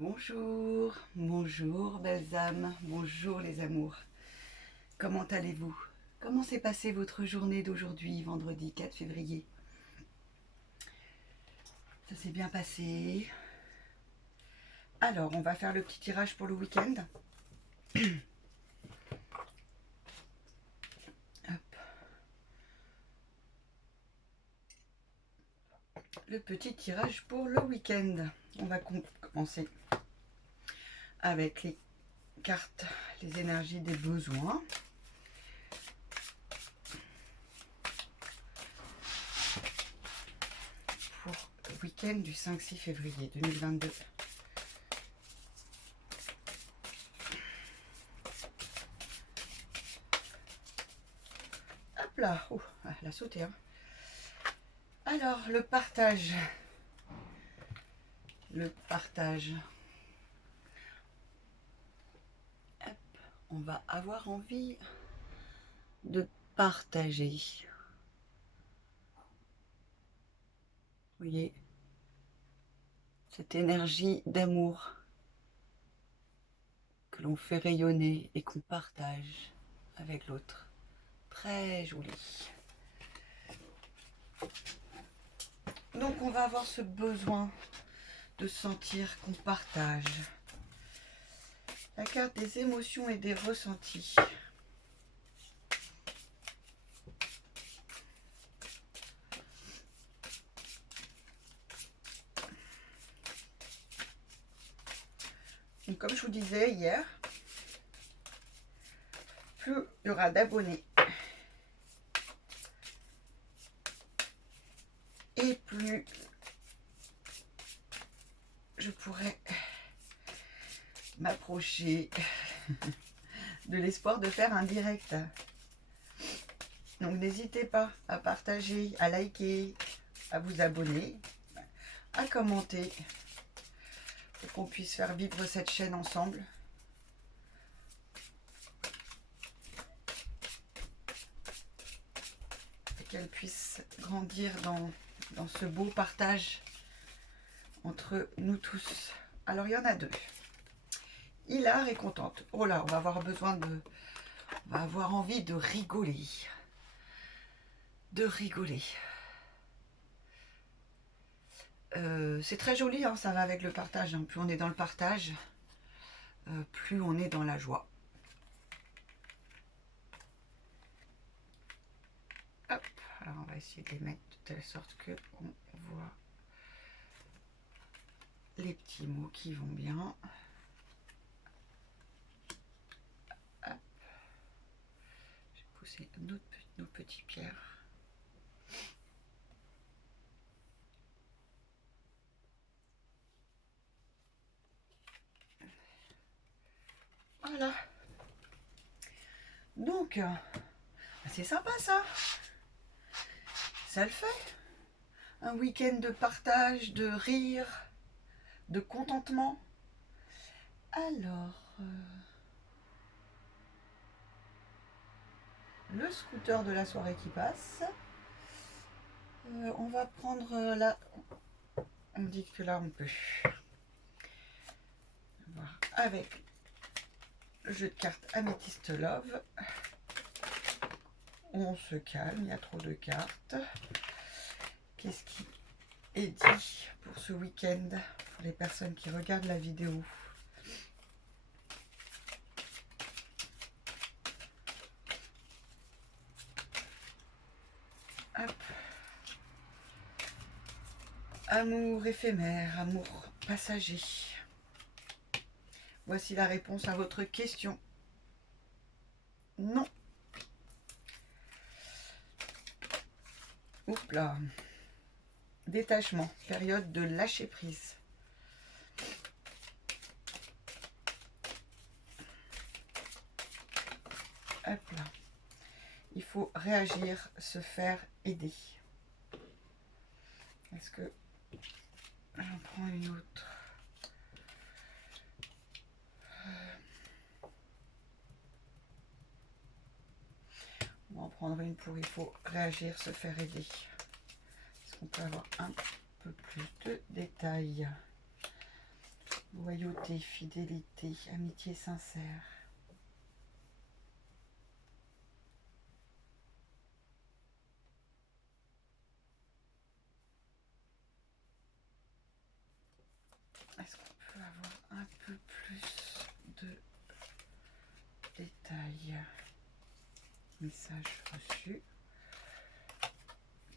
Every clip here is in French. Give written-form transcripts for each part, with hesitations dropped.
Bonjour, bonjour belles âmes, bonjour les amours. Comment allez-vous? Comment s'est passée votre journée d'aujourd'hui, vendredi 4 février? Ça s'est bien passé. Alors, on va faire le petit tirage pour le week-end. Hop. Le petit tirage pour le week-end. On va commencer avec les cartes, les énergies des besoins. Pour le week-end du 5-6 février 2022. Hop là, oh, elle a sauté. Hein. Alors, le partage. Le partage. Hop, on va avoir envie de partager. Vous voyez, cette énergie d'amour que l'on fait rayonner et qu'on partage avec l'autre. Très joli. Donc on va avoir ce besoin de sentir qu'on partage. La carte des émotions et des ressentis. Donc, comme je vous disais hier, plus il y aura d'abonnés et plus je pourrai m'approcher de l'espoir de faire un direct. Donc n'hésitez pas à partager, à liker, à vous abonner, à commenter pour qu'on puisse faire vivre cette chaîne ensemble. Et qu'elle puisse grandir dans ce beau partage entre nous tous. Alors il y en a deux. Hilar et contente. Oh là, on va avoir besoin de... On va avoir envie de rigoler. De rigoler. C'est très joli, hein, ça va avec le partage. Hein. Plus on est dans le partage, plus on est dans la joie. Hop, alors on va essayer de les mettre de telle sorte que on voit les petits mots qui vont bien. Hop. J'ai poussé nos petites pierres. Voilà. Donc, c'est sympa ça. Ça le fait. Un week-end de partage, de rire, de contentement. Alors, le scooter de la soirée qui passe. On va prendre là. On dit que là on peut. On va voir avec le jeu de cartes Amethyst Love. On se calme, il y a trop de cartes. Qu'est-ce qui est dit pour ce week-end pour les personnes qui regardent la vidéo? Hop. Amour éphémère, amour passager. Voici la réponse à votre question. Non. Oups là. Détachement, période de lâcher prise. Hop là. Il faut réagir, se faire aider. Est-ce que j'en prends une autre? On va en prendre une pour il faut réagir, se faire aider. Est-ce qu'on peut avoir un peu plus de détails? Loyauté, fidélité, amitié sincère. Est-ce qu'on peut avoir un peu plus de détails? Message reçu.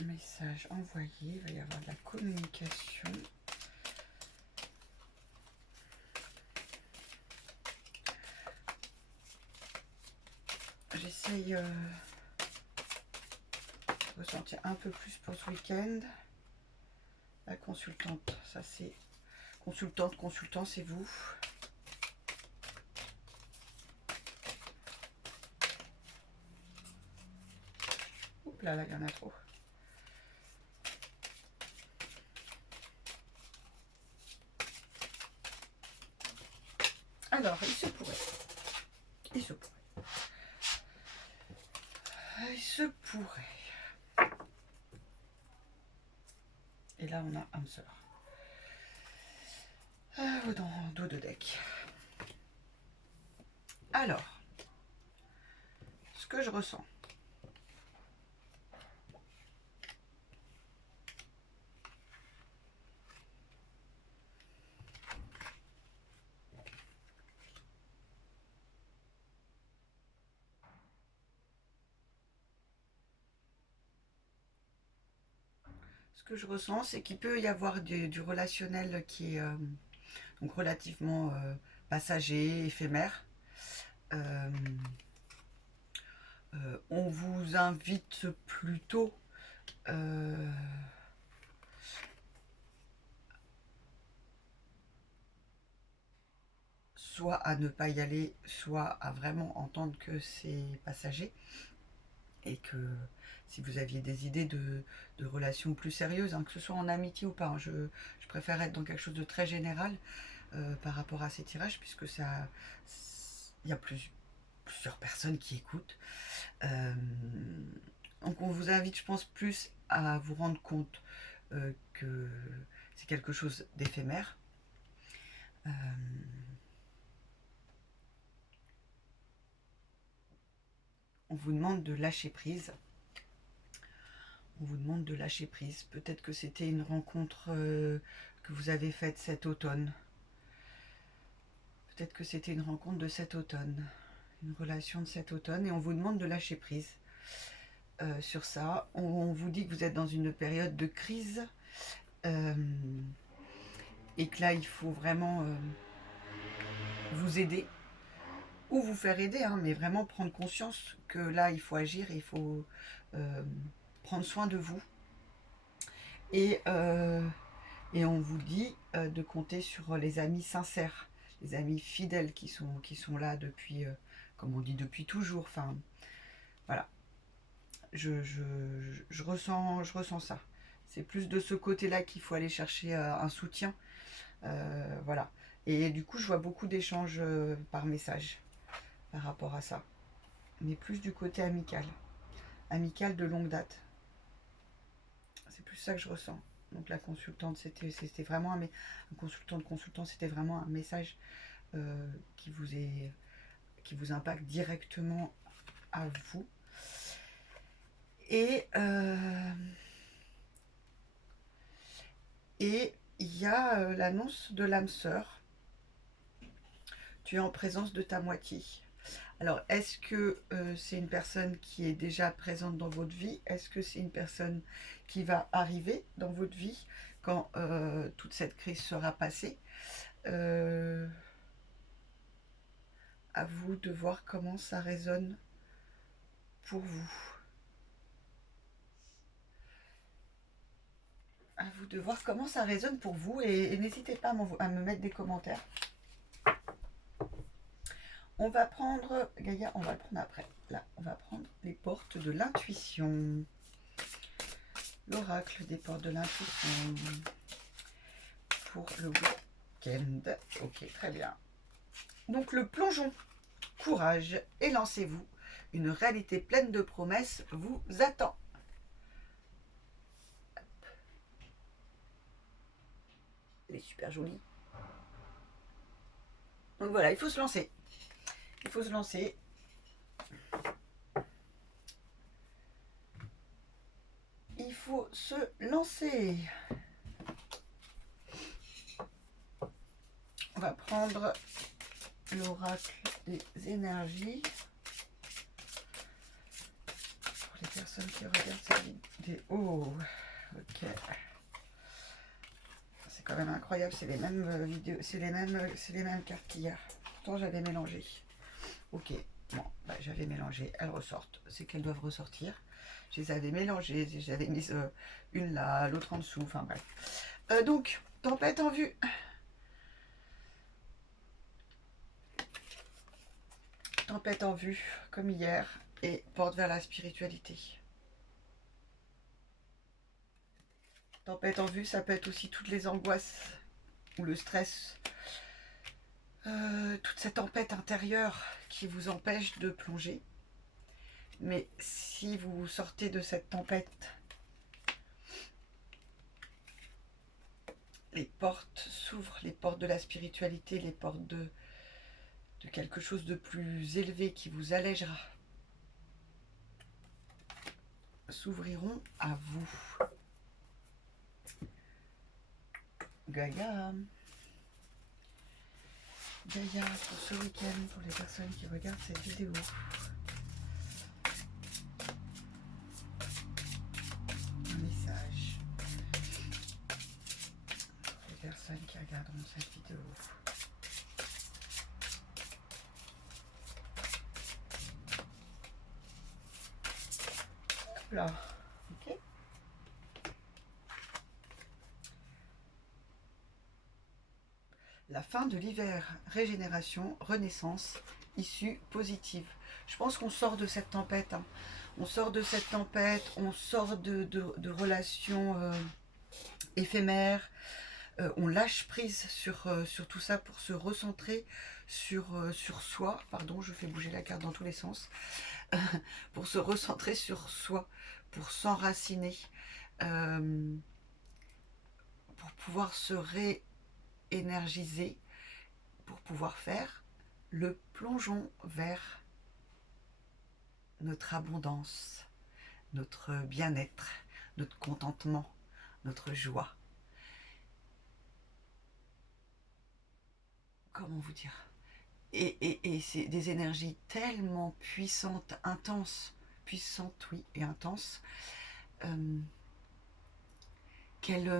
Message envoyé. Il va y avoir de la communication. J'essaye de ressentir un peu plus pour ce week-end. La consultante, ça c'est... Consultante, consultant, c'est vous. Oups là, il y en a trop. Alors, il se pourrait. Il se pourrait. Il se pourrait. Et là, on a un sœur. Dans dos de deck. Alors, ce que je ressens. Ce que je ressens, c'est qu'il peut y avoir du relationnel qui est donc relativement passager, éphémère. On vous invite plutôt soit à ne pas y aller, soit à vraiment entendre que c'est passager. Et que si vous aviez des idées de relations plus sérieuses, hein, que ce soit en amitié ou pas, hein, je préfère être dans quelque chose de très général par rapport à ces tirages, puisque ça, il y a plusieurs personnes qui écoutent. Donc on vous invite, je pense, plus à vous rendre compte que c'est quelque chose d'éphémère. On vous demande de lâcher prise. On vous demande de lâcher prise. Peut-être que c'était une rencontre que vous avez faite cet automne. Peut-être que c'était une rencontre de cet automne. Une relation de cet automne. Et on vous demande de lâcher prise sur ça. On vous dit que vous êtes dans une période de crise. Et que là, il faut vraiment vous aider. Ou vous faire aider, hein, mais vraiment prendre conscience que là, il faut agir. Il faut prendre soin de vous. Et on vous dit de compter sur les amis sincères, les amis fidèles qui sont là depuis, comme on dit, depuis toujours. Enfin, voilà. Je ressens ça. C'est plus de ce côté-là qu'il faut aller chercher un soutien. Voilà. Et du coup, je vois beaucoup d'échanges par message par rapport à ça. Mais plus du côté amical. Amical de longue date. C'est plus ça que je ressens. Donc la consultante, c'était vraiment un consultant, c'était vraiment un message qui vous impacte directement à vous. Et il y a l'annonce de l'âme sœur. Tu es en présence de ta moitié. Alors, est-ce que c'est une personne qui est déjà présente dans votre vie? Est-ce que c'est une personne qui va arriver dans votre vie quand toute cette crise sera passée? À vous de voir comment ça résonne pour vous. À vous de voir comment ça résonne pour vous et n'hésitez pas à me mettre des commentaires. On va prendre, Gaïa, on va le prendre après. Là, on va prendre les portes de l'intuition. L'oracle des portes de l'intuition. Pour le week-end. Ok, très bien. Donc le plongeon. Courage et lancez-vous. Une réalité pleine de promesses vous attend. Elle est super jolie. Donc voilà, il faut se lancer. Il faut se lancer. Il faut se lancer. On va prendre l'oracle des énergies. Pour les personnes qui regardent cette vidéo. Ok. C'est quand même incroyable, c'est les mêmes vidéos, c'est les mêmes cartes qu'hier. Pourtant j'avais mélangé. Ok, bon, bah, j'avais mélangé, elles ressortent. C'est qu'elles doivent ressortir. Je les avais mélangées, j'avais mis une là, l'autre en dessous, enfin bref. Donc, tempête en vue. Tempête en vue, comme hier, et porte vers la spiritualité. Tempête en vue, ça peut être aussi toutes les angoisses ou le stress. Toute cette tempête intérieure qui vous empêche de plonger. Mais si vous sortez de cette tempête, les portes s'ouvrent, les portes de la spiritualité, les portes de quelque chose de plus élevé qui vous allègera, s'ouvriront à vous. Gaïa. Gaïa pour ce week-end, pour les personnes qui regardent cette vidéo. Un message pour les personnes qui regarderont cette vidéo. Hop là, ok. La fin de l'hiver, régénération, renaissance, issue positive. Je pense qu'on sort de cette tempête. Hein. On sort de cette tempête, on sort de relations éphémères. On lâche prise sur tout ça pour se recentrer sur soi. Pardon, je fais bouger la carte dans tous les sens. Pour se recentrer sur soi, pour s'enraciner, pour pouvoir se réénergiser, pour pouvoir faire le plongeon vers notre abondance, notre bien-être, notre contentement, notre joie. Comment vous dire? Et c'est des énergies tellement puissantes, intenses, puissantes, oui, et intenses, qu'elles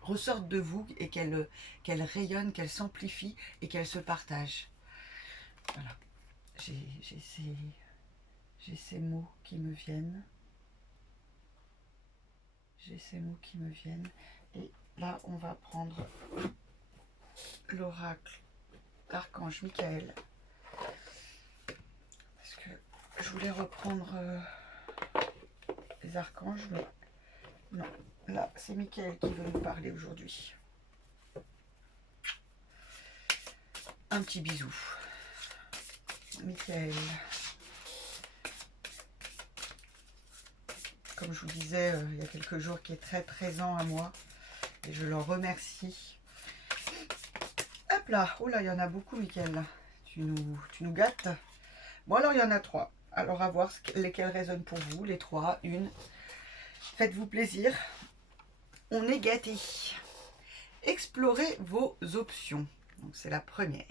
ressortent de vous et qu'elles rayonnent, qu'elles s'amplifient et qu'elles se partagent. Voilà, j'ai ces mots qui me viennent. J'ai ces mots qui me viennent. Et là, on va prendre l'oracle d'Archange Michael. Parce que je voulais reprendre les archanges, mais non. Là, c'est Michael qui veut nous parler aujourd'hui. Un petit bisou. Michael. Comme je vous disais il y a quelques jours, qui est très présent à moi. Et je l'en remercie. Hop là. Oh là, il y en a beaucoup, Michael. Tu nous gâtes. Bon, alors, il y en a 3. Alors, à voir lesquelles résonnent pour vous. Les 3. Une. Faites-vous plaisir. On est gâtés. Explorez vos options. Donc, c'est la première.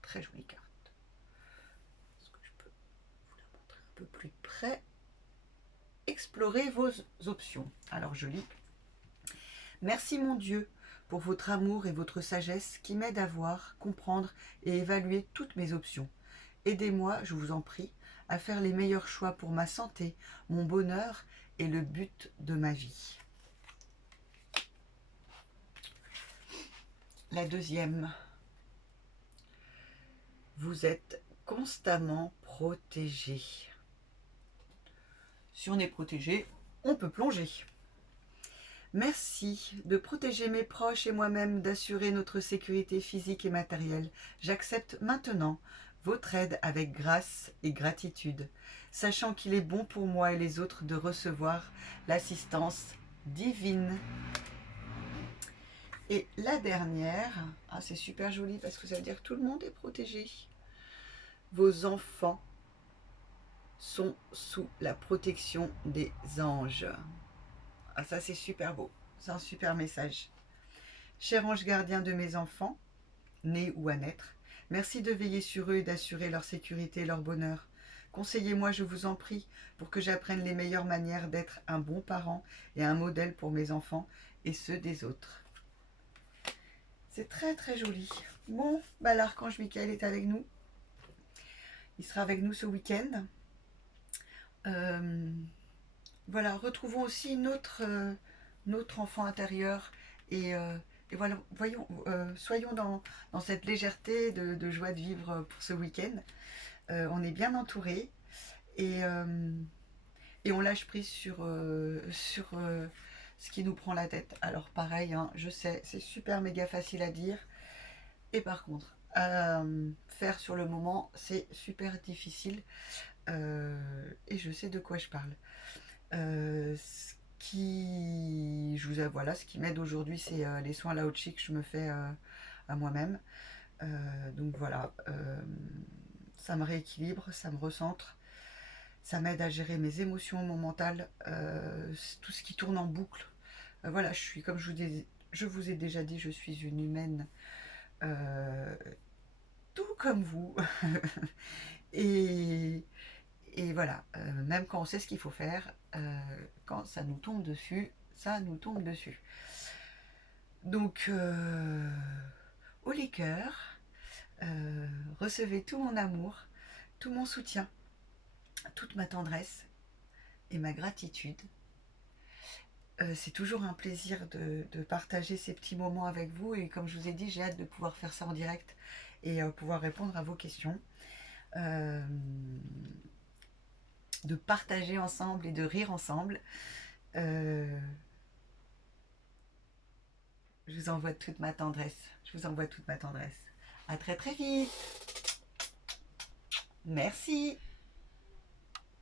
Très jolie carte. Est-ce que je peux vous la montrer un peu plus près? Explorez vos options. Alors, je lis. Merci mon Dieu pour votre amour et votre sagesse qui m'aident à voir, comprendre et évaluer toutes mes options. Aidez-moi, je vous en prie, à faire les meilleurs choix pour ma santé, mon bonheur et le but de ma vie. La deuxième. Vous êtes constamment protégé. Si on est protégé, on peut plonger. Merci de protéger mes proches et moi-même, d'assurer notre sécurité physique et matérielle. J'accepte maintenant votre aide avec grâce et gratitude, sachant qu'il est bon pour moi et les autres de recevoir l'assistance divine. Et la dernière, ah, c'est super joli parce que ça veut dire que tout le monde est protégé. Vos enfants sont sous la protection des anges. Ah, ça c'est super beau, c'est un super message. Cher ange gardien de mes enfants, nés ou à naître, merci de veiller sur eux et d'assurer leur sécurité et leur bonheur. Conseillez-moi, je vous en prie, pour que j'apprenne les meilleures manières d'être un bon parent et un modèle pour mes enfants et ceux des autres. C'est très très joli. Bon, bah l'archange Michael est avec nous. Il sera avec nous ce week-end. Voilà, retrouvons aussi notre enfant intérieur et voilà, voyons, soyons dans cette légèreté de joie de vivre pour ce week-end. On est bien entouré et, et on lâche prise sur ce qui nous prend la tête. Alors pareil, hein, je sais, c'est super méga facile à dire et par contre, faire sur le moment, c'est super difficile et je sais de quoi je parle. Ce qui, voilà, ce qui m'aide aujourd'hui, c'est les soins Lao-Chi que je me fais à moi-même. Donc voilà, ça me rééquilibre, ça me recentre, ça m'aide à gérer mes émotions, mon mental, tout ce qui tourne en boucle. Voilà, je suis, comme je vous ai déjà dit, je suis une humaine, euh, tout comme vous. et, et voilà, même quand on sait ce qu'il faut faire, quand ça nous tombe dessus, ça nous tombe dessus. Donc, au les cœurs, recevez tout mon amour, tout mon soutien, toute ma tendresse et ma gratitude. C'est toujours un plaisir de partager ces petits moments avec vous et comme je vous ai dit, j'ai hâte de pouvoir faire ça en direct et pouvoir répondre à vos questions. De partager ensemble et de rire ensemble. Je vous envoie toute ma tendresse. Je vous envoie toute ma tendresse. À très très vite. Merci.